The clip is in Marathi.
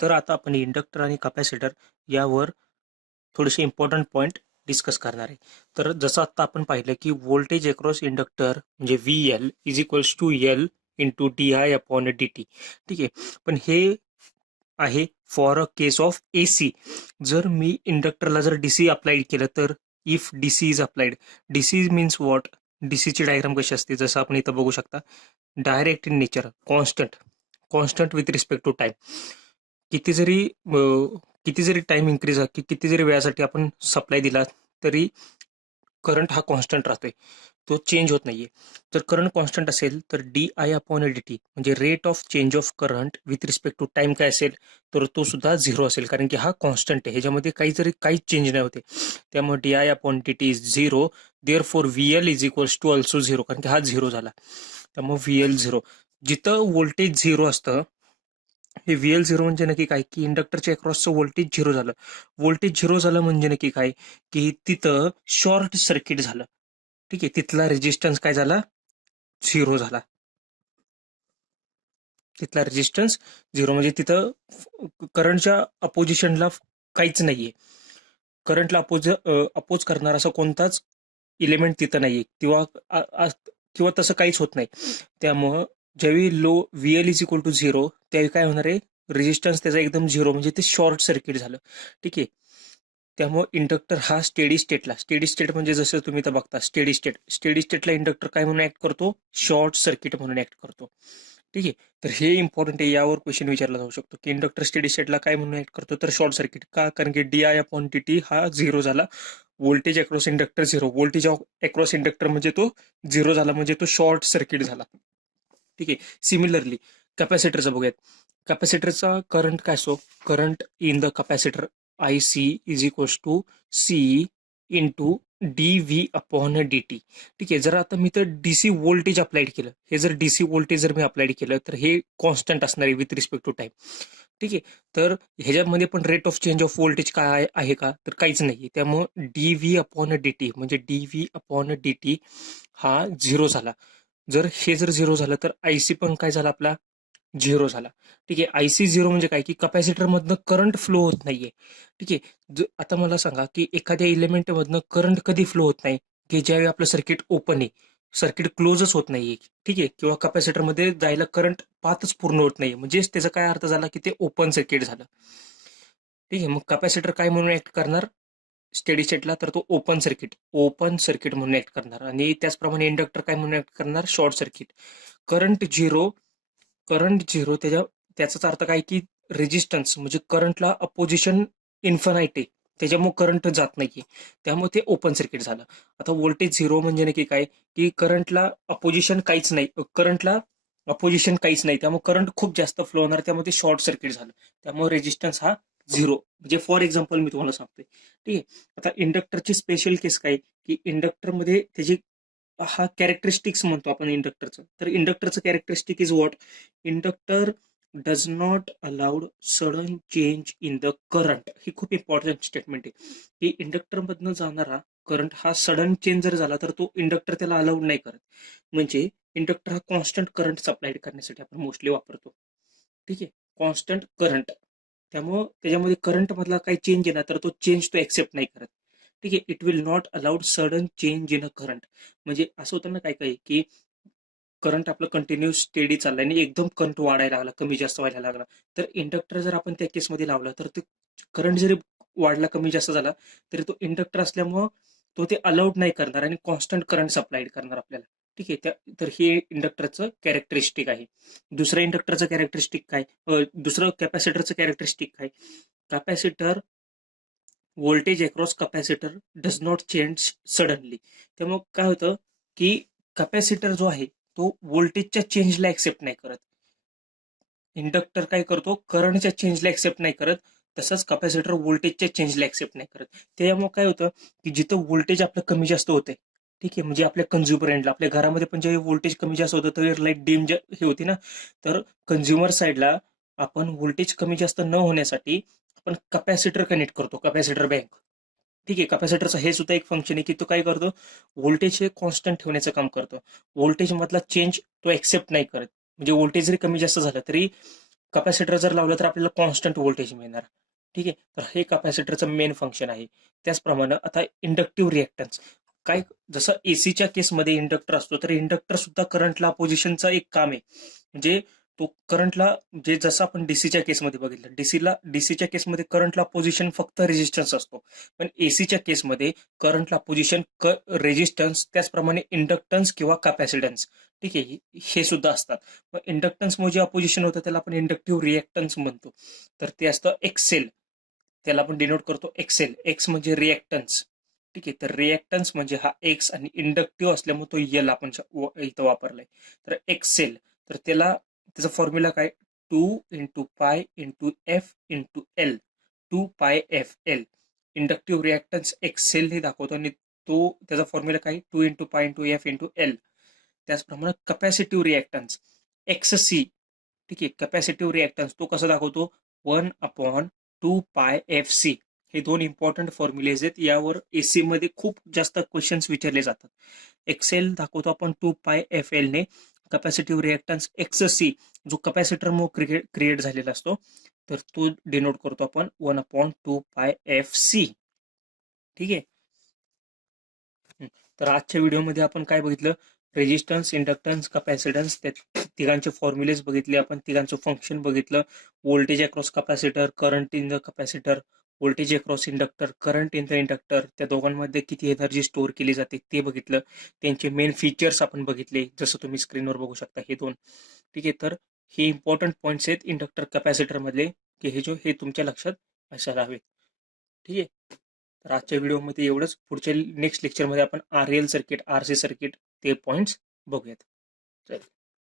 तर आता आपण इंडक्टर आणि कॅपॅसिटर यावर थोडेसे इम्पॉर्टंट पॉईंट डिस्कस करणार आहे. तर जसं आता आपण पाहिलं की व्होल्टेज अक्रॉस इंडक्टर म्हणजे VL is equals to L into DI/dt. ठीक आहे. पण हे आहे for a case of AC. जर मी इंडक्टरला जर DC अप्लाइड केलं तर if DC is applied, DC means what, डीसीची डायग्राम कशी असते जसं आपण इथं बघू शकता. Direct in nature, constant with respect to time. किती जरी किती जरी टाइम इंक्रीज किती जरी वेळासाठी आपण सप्लाय दिला तरी करंट हा कॉन्स्टंट राहतोय, तो चेंज होत नाहीये. जर करंट कॉन्स्टंट असेल तर DI/dt म्हणजे rate of change of current with respect to time काय असेल, तर तो सुद्धा झिरो असेल, कारण की हा कॉन्स्टंट आहे, ह्याच्यामध्ये काहीच चेंज नाही होते. त्यामुळे DI/dt is zero. Therefore VL is equals to also zero, कारण की हा झिरो झाला, त्यामुळे VL झिरो. जिथं व्होल्टेज झिरो असतं, हे VL झिरो म्हणजे नक्की काय, की इंडक्टरच्या अक्रॉसचं व्होल्टेज झिरो झालं. व्होल्टेज झिरो झालं म्हणजे नक्की काय, की तिथं शॉर्ट सर्किट झालं. ठीक आहे, तिथला रेजिस्टन्स काय झाला, झिरो झाला. तिथला रेजिस्टन्स झिरो म्हणजे तिथं करंटच्या अपोजिशनला काहीच नाहीये. करंटला अपोज करणारा असा कोणताच इलिमेंट तिथं नाहीये, किंवा तसं काहीच होत नाही. त्यामुळं ज्यावेळी लो VL is equal to zero, त्यावेळी काय होणार आहे, रेजिस्टन्स त्याचा एकदम झिरो म्हणजे ते शॉर्ट सर्किट झालं. ठीक आहे. त्यामुळे इंडक्टर हा स्टेडी स्टेट म्हणजे जसं तुम्ही तर बघता स्टेडी स्टेटला इंडक्टर काय म्हणून ऍक्ट करतो, शॉर्ट सर्किट म्हणून ऍक्ट करतो. ठीक आहे. तर हे इम्पॉर्टंट आहे, यावर क्वेश्चन विचारला जाऊ शकतो की इंडक्टर स्टेडी स्टेटला काय म्हणून ऍक्ट करतो, तर शॉर्ट सर्किट का, कारण की DI/dt हा झिरो झाला. Voltage across inductor zero, voltage across inductor म्हणजे तो झिरो झाला, म्हणजे तो शॉर्ट सर्किट झाला. ठीक आहे. सिमिलरली कॅपॅसिटरचं बघूयात. कॅपॅसिटरचा करंट काय असो, current in the capacitor IC is equals to C into DV/dt. ठीक आहे. जर आता मी तर DC व्होल्टेज अप्लाइड केलं, हे जर DC व्होल्टेज जर मी अप्लाइड केलं तर हे कॉन्स्टंट असणार आहे विथ रिस्पेक्ट टू टाइम. ठीक आहे. तर ह्याच्यामध्ये पण rate of change off voltage काय आहे का, तर काहीच नाही. त्यामुळं DV/dt म्हणजे DV/dt हा झिरो झाला. जर झिरो झालं तर IC पण काय झाला आपला, झिरो झाला. ठीक आहे. IC झिरो म्हणजे काय, की कॅपॅसिटर मधनं करंट फ्लो होत नाहीये. ठीक आहे. आता मला सांगा की एखाद्या इलेमेंट मधनं करंट कधी फ्लो होत नाही, की ज्यावेळी आपलं सर्किट ओपन आहे, सर्किट क्लोजच होत नाहीये. ठीक आहे. किंवा कॅपॅसिटर मध्ये जायला करंट पाथच पूर्ण होत नाहीये, म्हणजेच त्याचा काय अर्थ झाला, की ते ओपन सर्किट झालं. ठीक आहे. मग कॅपॅसिटर काय म्हणून ऍक्ट करणार स्टेडी स्टेटला, तर तो ओपन सर्किट म्हणून ऍक्ट करणार. आणि त्याचप्रमाणे इंडक्टर काय म्हणून ऍक्ट करणार, शॉर्ट सर्किट. करंट झिरो, त्याचाच अर्थ काय, की रेजिस्टन्स म्हणजे करंटला अपोजिशन इन्फानाइट आहे, त्याच्यामुळे करंट जात नाहीये, त्यामुळे ते ओपन सर्किट झालं. आता व्होल्टेज झिरो म्हणजे नक्की काय, की करंटला अपोजिशन काहीच नाही, त्यामुळे करंट खूप जास्त फ्लो होणार, त्यामुळे ते शॉर्ट सर्किट झालं. त्यामुळे रेजिस्टन्स हा झिरो. म्हणजे फॉर एक्झाम्पल मी तुम्हाला सांगतोय. ठीक आहे. आता इंडक्टरची स्पेशल केस काय, की इंडक्टरमध्ये त्याची हा कॅरेक्टरिस्टिक्स म्हणतो आपण इंडक्टरचं. तर इंडक्टरचं characteristic is what, inductor does not allowed sudden change in the current. ही खूप इम्पॉर्टंट स्टेटमेंट आहे, की इंडक्टर मधनं जाणारा करंट हा सडन चेंज जर झाला तर तो इंडक्टर त्याला अलाउड नाही करत. म्हणजे इंडक्टर हा कॉन्स्टंट करंट सप्लाय करण्यासाठी आपण मोस्टली वापरतो. ठीक आहे. कॉन्स्टंट करंट, त्यामुळं त्याच्यामध्ये करंट मधला काही चेंज आहे ना, तर तो चेंज तो एक्सेप्ट नाही करत. ठीक आहे. It will not allowed sudden change in a current. म्हणजे असं होतं ना काय की करंट आपलं कंटिन्यू स्टेडी चाललंय आणि एकदम करंट वाढायला लागला, कमी जास्त व्हायला लागला, तर इंडक्टर जर आपण त्या केसमध्ये लावला तर ते करंट जरी वाढला, कमी जास्त झाला, तरी तो इंडक्टर असल्यामुळं तो ते अलाउड नाही करणार आणि कॉन्स्टंट करंट सप्लाइड करणार आपल्याला. ठीक आहे. तर हे इंडक्टरचं कॅरेक्टरिस्टिक आहे. दुसरं इंडक्टरचं कॅरेक्टरिस्टिक काय, दुसरं कॅपॅसिटरचं कॅरेक्टरिस्टिक काय, capacitor voltage across capacitor does not change suddenly. त्यामुळे काय होतं, की कॅपॅसिटर जो आहे तो व्होल्टेजच्या चेंजला एक्सेप्ट नाही करत. इंडक्टर काय करतो, करंटच्या चेंजला एक्सेप्ट नाही करत, तसंच कॅपॅसिटर व्होल्टेजच्या चेंजला एक्सेप्ट नाही करत. त्यामुळे काय होतं, की जिथं व्होल्टेज आपलं कमी जास्त होते, ठीक आहे, म्हणजे आपल्या कन्झ्युमर एंडला, आपल्या घरामध्ये पण जेव्हा व्होल्टेज कमी जास्त होतं तर लाईट डीम हे होती ना, तर कन्झ्युमर साईडला आपण व्होल्टेज कमी जास्त न होण्यासाठी आपण कॅपॅसिटर कनेक्ट करतो, कॅपॅसिटर बँक. ठीक आहे. कॅपॅसिटरचं हे सुद्धा एक फंक्शन आहे, की तो काय करतो, व्होल्टेज हे कॉन्स्टंट ठेवण्याचं काम करतो. व्होल्टेज मधला चेंज तो एक्सेप्ट नाही करत. म्हणजे व्होल्टेज जरी कमी जास्त झालं तरी कपॅसिटर जर लावलं तर आपल्याला कॉन्स्टंट व्होल्टेज मिळणार. ठीक आहे, तर हे कपॅसिटरचं मेन फंक्शन आहे. त्याचप्रमाणे आता इंडक्टिव्ह रिएक्टन्स काय, जसं एसीच्या केसमध्ये इंडक्टर असतो, तर इंडक्टर सुद्धा करंटला अपोजिशनचं एक काम आहे. म्हणजे तो करंटला, जे जसं आपण डीसीच्या केसमध्ये बघितलं, डीसीच्या केसमध्ये करंटला पोझिशन फक्त रेजिस्टन्स असतो, पण एसीच्या केसमध्ये करंटला पोझिशन रेजिस्टन्स, त्याचप्रमाणे इंडक्टन्स किंवा कॅपॅसिटन्स, ठीक आहे, हे सुद्धा असतात. मग इंडक्टन्समुळे जे अपोजिशन होतं त्याला आपण इंडक्टिव्ह रिएक्टन्स म्हणतो. तर ते असतं एक्सेल, त्याला आपण डिनोट करतो एक्सेल. एक्स म्हणजे रिएक्टन्स. ठीक आहे, तर रिएक्टन्स म्हणजे हा एक्स, आणि इंडक्टिव्ह असल्यामुळे तो यल आपण इथं वापरलाय. तर एक्सेल, तर त्याचा फॉर्म्युला काय, 2 × pi × F × L, 2 π f l. Inductive reactance XL हे दाखवतो, आणि त्याचा फॉर्म्युला काय, 2 × पाय × एफ × एल. त्याचप्रमाणे कपॅसिटिव्ह रिएक्टन्स एक्स सी, ठीक आहे, कॅपॅसिटिव्ह रिएक्टन्स तो कसा दाखवतो, 1/2πfc. हे दोन इम्पॉर्टंट फॉर्म्युलेज आहेत, यावर एसी मध्ये खूप जास्त क्वेश्चन्स विचारले जातात. एक्सेल दाखवतो आपण 2πfl ने, कॅपॅसिटिव्ह रिएक्टन्स एक्स सी जो कॅपॅसिटर मुळे क्रिएट झालेला असतो, तर तो डिनोट करतो आपण 1/2πfc. ठीक आहे. तर आजच्या व्हिडिओमध्ये आपण काय बघितलं, रेजिस्टन्स, इंडक्टन्स, कपॅसिटन्स, त्या तिघांचे फॉर्म्युलेज बघितले आपण, तिघांचं फंक्शन बघितलं. Voltage across capacitor, current in the capacitor, voltage across inductor, current in the inductor, त्या दोघांमध्ये किती एनर्जी स्टोअर केली जाते ते बघितलं. त्यांचे मेन फीचर्स आपण बघितले, जसं तुम्ही स्क्रीनवर बघू शकता हे दोन. ठीक आहे, तर हे इम्पॉर्टंट पॉईंट्स आहेत इंडक्टर कपॅसिटर मधले, की हे तुमच्या लक्षात असायला हवे. ठीक आहे, तर आजच्या व्हिडिओमध्ये एवढंच. पुढच्या नेक्स्ट लेक्चरमध्ये आपण R L circuit, R C circuit, ते पॉईंट्स बघूयात. चल.